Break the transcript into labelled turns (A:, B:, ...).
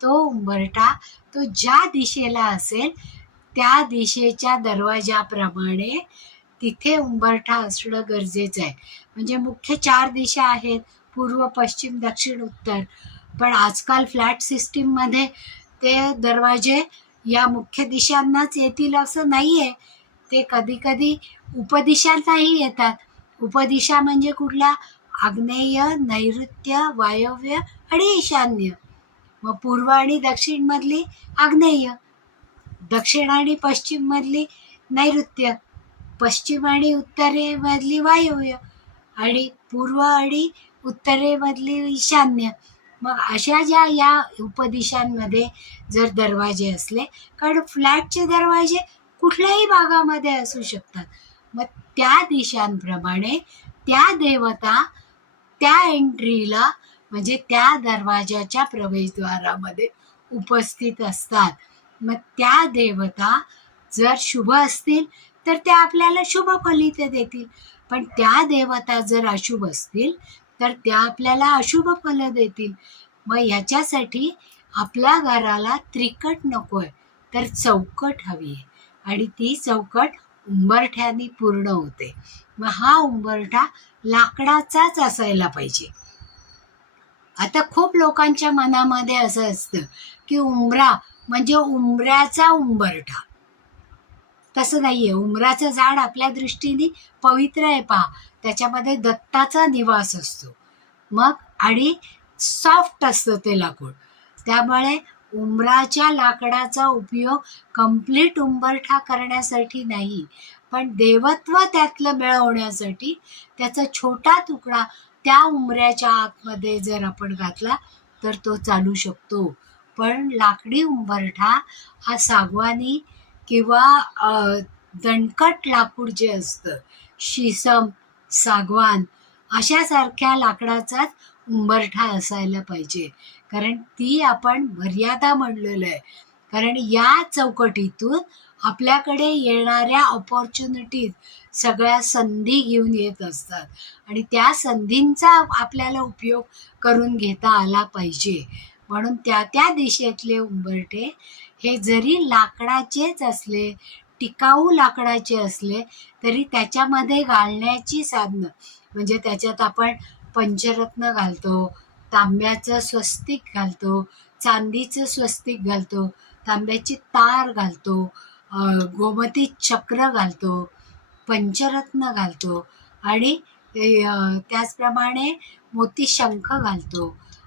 A: तो उंबरठा तो ज्या दिशेला असेल त्या दिशेच्या दरवाजाप्रमाणे तिथे उंबरठा असणं गरजेचं आहे. म्हणजे मुख्य चार दिशा आहेत पूर्व पश्चिम दक्षिण उत्तर. पण आजकाल फ्लॅट सिस्टीममध्ये ते दरवाजे या मुख्य दिशांनाच येतील असं नाही आहे ते कधी कधी उपदिशांनाही येतात. उपदिशा म्हणजे कुठल्या आग्नेय नैऋत्य वायव्य आणि ईशान्य. मग पूर्व आणि दक्षिणमधली आग्नेय दक्षिण आणि पश्चिममधली नैऋत्य पश्चिम आणि उत्तरेमधली वायव्य आणि पूर्व आणि उत्तरेमधली ईशान्य. मग अशा ज्या या उपदिशांमध्ये जर दरवाजे असले कारण फ्लॅटचे दरवाजे कुठल्याही भागामध्ये असू शकतात. मग त्या दिशांप्रमाणे त्या देवता त्या एंट्रीला म्हणजे त्या दरवाजाच्या प्रवेशद्वारामध्ये उपस्थित असतात. मग त्या देवता जर शुभ असतील तर त्या आपल्याला शुभ फलित देतील. पण त्या देवता जर अशुभ असतील तर त्या आपल्याला अशुभ फल देतील. मग ह्याच्यासाठी आपल्या घराला त्रिकट नको आहे तर चौकट हवी आहे. आणि ती चौकट उंबरठ्याने पूर्ण होते. मग हा उंबरठा लाकडाचाच असायला पाहिजे. आता खूप लोकांच्या मनामध्ये असं असतं की उंबरा म्हणजे उंबऱ्याचा उंबरठा. तसं नाहीये. उंबराचं झाड आपल्या दृष्टीने पवित्र आहे पहा. त्याच्यामध्ये दत्ताचा निवास असतो. मग आणि सॉफ्ट असतं ते लाकूड. त्यामुळे उमराच्या लाकडाचा उपयोग कंप्लीट उंबरठा करण्यासाठी नाही पण देवत्व त्यातलं मिळवण्यासाठी त्याचा छोटा तुकडा त्या उंबऱ्याच्या आतमध्ये जर आपण घातला तर तो चालू शकतो. पण लाकडी उंबरठा हा सागवानी किंवा दणकट लाकूड जे असतं शिसम सागवान अशासारख्या लाकडाचाच उंबरठा असायला पाहिजे. कारण ती आपण मर्यादा म्हणलेलं आहे. कारण या चौकटीतून आपल्याकडे येणाऱ्या ऑपॉर्च्युनिटीज सगळ्या संधी घेऊन येत असतात. आणि त्या संधींचा आपल्याला उपयोग करून घेता आला पाहिजे. म्हणून त्या त्या दिशेतले उंबरठे हे जरी लाकडाचेच असले टिकाऊ लाकडाचे असले तरी त्याच्यामध्ये घालण्याची साधनं. म्हणजे त्याच्यात आपण पंचरत्न घालतो तांब्याचं स्वस्तिक घालतो चांदीचं स्वस्तिक घालतो तांब्याची तार घालतो गोमती चक्र घालतो पंचरत्न घालतो आणि त्याचप्रमाणे मोती शंख घालतो.